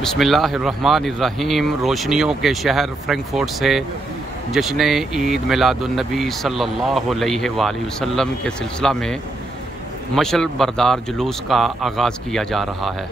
बिस्मिल्लाहिर्रहमानिर्रहीम। रोशनियों के शहर फ्रैंकफर्ट से जश्न ईद मिलादुन्नबी सल्लल्लाहु अलैहि वसल्लम के सिलसिला में मशल बरदार जुलूस का आगाज़ किया जा रहा है।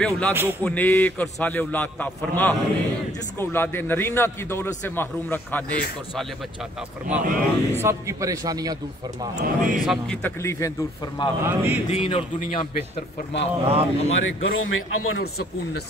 बे औलादों को नेक और साले औलाद ता फरमा। जिसको औलादे नरीना की दौलत से महरूम रखा, नेक और साले बच्चा ता फरमा। सबकी परेशानियां दूर फरमा, सबकी तकलीफें दूर फरमा, दीन और दुनिया बेहतर फरमा। हमारे घरों में अमन और सुकून नसीब